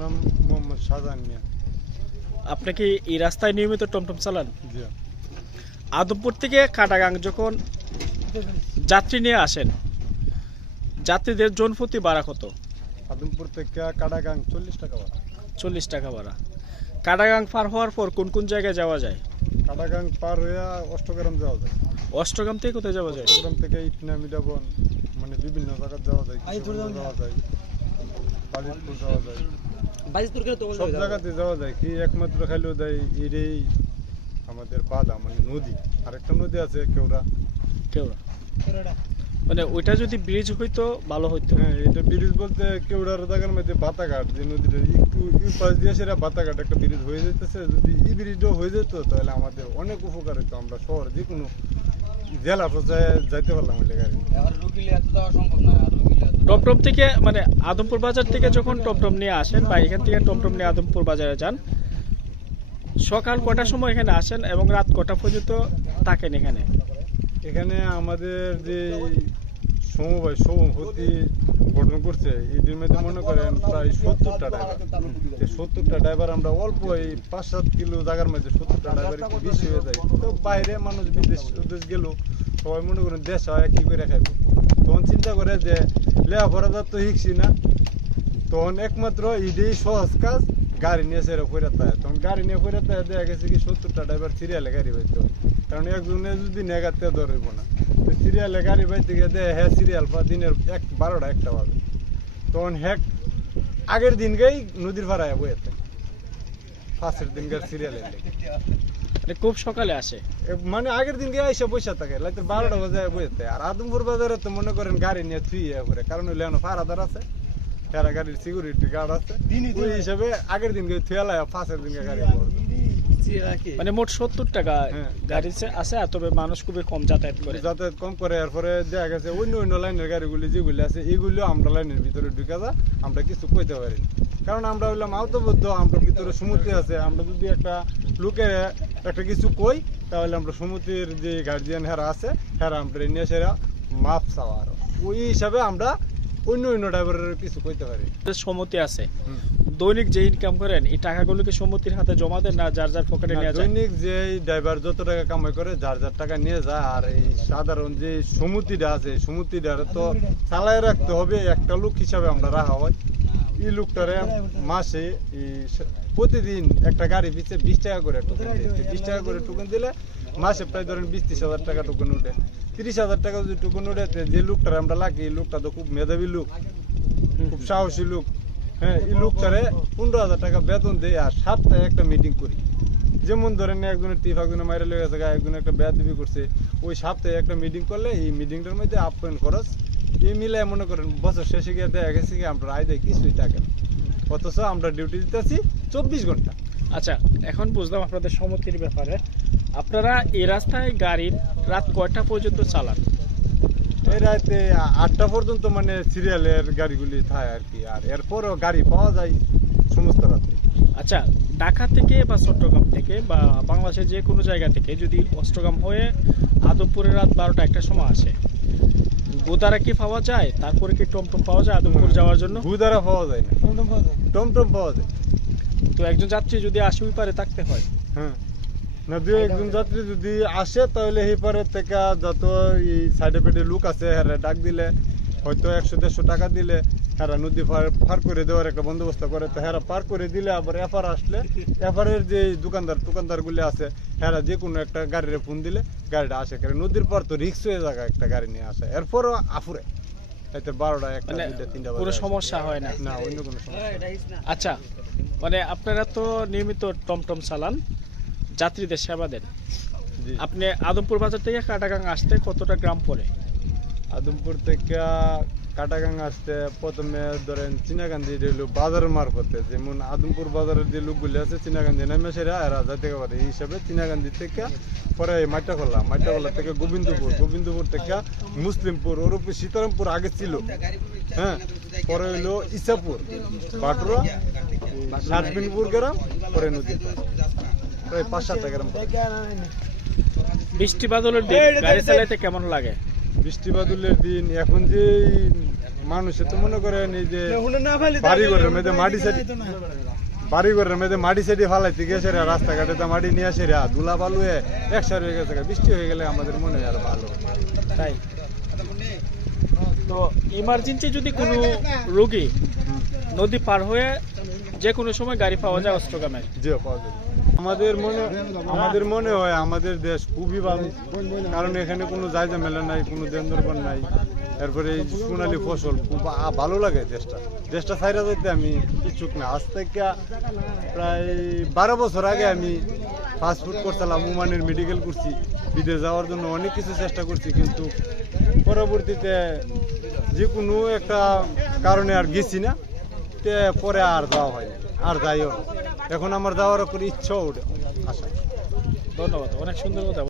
নাম মোহাম্মদ শাহজাহান মিয়া। আপনি কি এই রাস্তায় নিয়মিত টমটম চালান? জি। আদমপুর থেকে কাটাগাং যখন যাত্রী নিয়ে আসেন যাত্রীদের জন প্রতি ভাড়া কত? আদমপুর থেকে কাটাগাং চল্লিশ টাকা ভাড়া। চল্লিশ টাকা ভাড়া। কাটাগাং পার হওয়ার পর কোন কোন জায়গায় যাওয়া যায়? কাটাগাং পার হয়ে অষ্টগ্রাম যাওয়া যায়। অষ্টগ্রাম থেকে কোথায় যাওয়া যায়? অষ্টগ্রাম থেকে ইটনা মিডাবন মানে বিভিন্ন জায়গায় যাওয়া যায় যাওয়া যায় বালিশপুর যাওয়া যায়। সব জায়গাতে যাওয়া যায় কি একমাত্র খাইলেও দেয় এটাই আমাদের বাধা মানে নদী। আরেকটা নদী আছে কেওড়া। না। মানে ওইটা যদি ব্রিজ হইতো ভালো হইতো। হ্যাঁ এটা ব্রিজ বলতে কেওড়ার জায়গার মধ্যে বাতাঘাট যে নদীটা একটু পাশ দিয়ে সেটা বাতাঘাট একটা ব্রিজ হয়ে যেতেছে যদি এই ব্রিজটাও হয়ে যেত তাহলে আমাদের অনেক উপকার হতো আমরা শহর যে কোনো জেলা পর্যায়ে যাইতে পারলাম ওই গাড়ি। এখন রুগীলে এত যাওয়া সম্ভব না। টমটম থেকে মানে আদমপুর বাজার থেকে যখন টমটম নিয়ে আসেন বা এখান থেকে টমটম নিয়ে আদমপুর বাজারে যান, সকাল কটার সময় এখানে আসেন এবং রাত কটা পর্যন্ত থাকেন এখানে? এখানে আমাদের যে সমবায় সভাপতি গঠন করছে এটির মধ্যে মনে করেন প্রায় সত্তরটা ড্রাইভার সত্তরটা ড্রাইভার আমরা অল্প এই পাঁচ সাত কিলো জায়গার মধ্যে সত্তরটা ড্রাইভার একটু বেশি হয়ে যায়। তো বাইরে মানুষ বিদেশ উদেশ গেল সবাই মনে করেন দেশ হয়, কি করে খাইব? তখন চিন্তা করে যে লেখাপড়া তো শিখছি না। তখন একমাত্র ইডেই সহজ কাজ, গাড়ি নিয়ে সেরা পায় তখন গাড়ি নিয়ে পায় দেখা গেছে কি সত্তরটা ড্রাইভার সিরিয়ালে গাড়ি হয়। কারণ একজনে যদি নেগাতে ধরব না। তো সিরিয়ালে গাড়ি পাইতে গিয়ে দেয় হ্যাঁ সিরিয়াল পা দিনের এক বারোটা একটা বাজে। তখন হ্যাক আগের দিনকেই নদীর ভাড়ায় বইতে ফার্স্টের দিনকার সিরিয়ালের লেগে। মানে খুব সকালে আসে। মানে আগের দিনকে আইসা বসে থাকে লাইতে বারোটা বাজে বইতে আর আদমপুর বাজারে তো মনে করেন গাড়ি নিয়ে থুই করে কারণ হইলে এখন ফারাদার আছে ফেরা গাড়ির সিকিউরিটি গার্ড আছে ওই হিসাবে আগের দিনকে থুয়ালাই ফার্স্টের দিনকে গাড়ি পড়বে। মানে মোট সত্তর টাকা হ্যাঁ। গাড়ি আছে তবে মানুষ খুবই কম যাতায়াত করে। যাতায়াত কম করে এরপরে দেখা গেছে অন্য অন্য লাইনের গাড়িগুলি যেগুলি আছে এগুলিও আমরা লাইনের ভিতরে ঢুকে যা আমরা কিছু কইতে পারি কারণ আমরা হইলাম আওতবদ্ধ আমরা ভিতরে সমুদ্র আছে আমরা যদি একটা লোকে একটা কিছু কই তাহলে আমরা সমুদ্রের যে গার্জিয়ান হেরা আছে হেরা আমরা নিয়ে সেরা মাপ চাওয়া আরও। ওই হিসাবে আমরা অন্য অন্য ড্রাইভারের কিছু কইতে পারি। সম্মতি আছে। দৈনিক যে ইনকাম করেন এই টাকাগুলোকে সম্মতির হাতে জমা দেন না যার যার পকেটে নিয়ে যায়? দৈনিক যে ড্রাইভার যত টাকা কামাই করে যার যার টাকা নিয়ে যায় আর এই সাধারণ যে সমিতিটা আছে সমিতিটা তো চালায় রাখতে হবে একটা লোক হিসাবে আমরা রাখা হয়। এই লোকটারে মাসে প্রতিদিন একটা গাড়ি পিছিয়ে বিশ টাকা করে টোকেন দিতে বিশ টাকা করে টোকেন দিলে মাসে প্রায় ধরেন বিশ ত্রিশ হাজার টাকা টোকেন উঠে। তিরিশ হাজার টাকা যদি টোকেন উঠে যে লোকটারে আমরা লাগি এই লোকটা তো খুব মেধাবী লোক খুব সাহসী লোক। হ্যাঁ এই লোকটারে পনেরো হাজার টাকা বেতন দেয় আর সপ্তাহে একটা মিটিং করি। যেমন ধরেন একজনের টিপ একজনের মাইরে লেগে গেছে একজন একটা বেয়া দিবি করছে, ওই সপ্তাহে একটা মিটিং করলে এই মিটিংটার মধ্যে আপ্যায়ন খরচ, এই মিলে মনে করেন বছর শেষে গিয়ে দেখা গেছে কি আমরা আয় দেয় কিছুই থাকে না অথচ আমরা ডিউটি দিতেছি চব্বিশ ঘণ্টা। আচ্ছা এখন বুঝলাম আপনাদের সম্মতির ব্যাপারে। আপনারা এই রাস্তায় গাড়ির রাত কয়টা পর্যন্ত চালান? এই রাতে আটটা পর্যন্ত মানে সিরিয়ালের গাড়িগুলি থাকে আর কি আর এরপরও গাড়ি পাওয়া যায় সমস্ত রাতে। আচ্ছা ঢাকা থেকে বা চট্টগ্রাম থেকে বা বাংলাদেশের যে কোনো জায়গা থেকে যদি অষ্টগ্রাম হয়ে আদমপুরে রাত বারোটা একটা সময় আসে গোদারা কি পাওয়া যায়? তারপরে কি টমটম পাওয়া যায় আদমপুর যাওয়ার জন্য? ভুদারা পাওয়া যায় না। টমটম পাওয়া যায়। তো একজন যাত্রী যদি আসে ওই পারে থাকতে হয় হ্যাঁ। না দু একজন যাত্রী যদি আসে তাহলে এই থেকে যত এই সাইডে পেটে লোক আছে হ্যাঁ ডাক দিলে হয়তো একশো দেড়শো টাকা দিলে হ্যাঁ নদী পার পার করে দেওয়ার একটা বন্দোবস্ত করে। তো হ্যাঁ পার করে দিলে আবার এফার আসলে এফারের যে দোকানদার দোকানদারগুলি আছে হ্যাঁ যে কোনো একটা গাড়ির ফোন দিলে গাড়িটা আসে। কারণ নদীর পর তো রিক্স হয়ে যায় একটা গাড়ি নিয়ে আসে। এরপরও আফুরে। হয়তো বারোটা একটা মানে দুইটা তিনটা কোনো সমস্যা হয় না? না অন্য কোনো সমস্যা না। আচ্ছা মানে আপনারা তো নিয়মিত টমটম চালান। যাত্রীদের সেবা দেন। আপনি আদমপুর বাজার থেকে কাটাগাং আসতে কতটা গ্রাম পড়ে? আদমপুর থেকে কাটাগাং আসতে প্রথমে ধরেন চিনাগান্ধি রেল বাজার মারফতে যেমন আদমপুর বাজারের যে লোকগুলি আছে চিনাগান্ধি নেমে সেরা এরা যাইতে পারে। এই হিসাবে চিনাগান্ধি থেকে পরে মাইটাখোলা মাইটাখোলা থেকে গোবিন্দপুর গোবিন্দপুর থেকে মুসলিমপুর ওরূপে সীতারামপুর আগে ছিল। হ্যাঁ পরে হইল ইসাপুর বাটুরা সাতবিনপুর গ্রাম পরে নদী প্রায় পাঁচ বৃষ্টি বাদলের দিন গাড়ি চালাইতে কেমন লাগে? বৃষ্টি বাদলের দিন এখন যে মানুষে তো মনে করেন এই যে বাড়ি ঘরের মধ্যে মাটি সাইড বাড়ি ঘরের মধ্যে মাটি সাইডে ফালাইতে গেছে রে রাস্তাঘাটে তো মাটি নিয়ে আসে রে ধুলা বালু হয়ে একসার হয়ে গেছে বৃষ্টি হয়ে গেলে আমাদের মনে হয় আর ভালো। তাই? তো ইমার্জেন্সি যদি কোনো রোগী নদী পার হয়ে যে কোনো সময় গাড়ি পাওয়া যায় অস্ত্রগ্রামে জি পাওয়া যায়। আমাদের মনে আমাদের মনে হয় আমাদের দেশ খুবই ভালো। কারণ এখানে কোনো জায়গা মেলা নাই, কোনো দেন্দরবন নাই। এরপরে এই সোনালি ফসল খুব ভালো লাগে দেশটা। দেশটা সাইরা যাইতে আমি ইচ্ছুক না। আজ থেকে প্রায় বারো বছর আগে আমি ফাস্ট ফাস্টফুড করছিলাম ওমানের মেডিকেল করছি। বিদেশ যাওয়ার জন্য অনেক কিছু চেষ্টা করছি, কিন্তু পরবর্তীতে যে কোনো একটা কারণে আর গেছি না। তে পরে আর যাওয়া হয় আর যাইও না। এখন আমার যাওয়ার ইচ্ছাও ওঠে আশা ধন্যবাদ অনেক সুন্দর কথা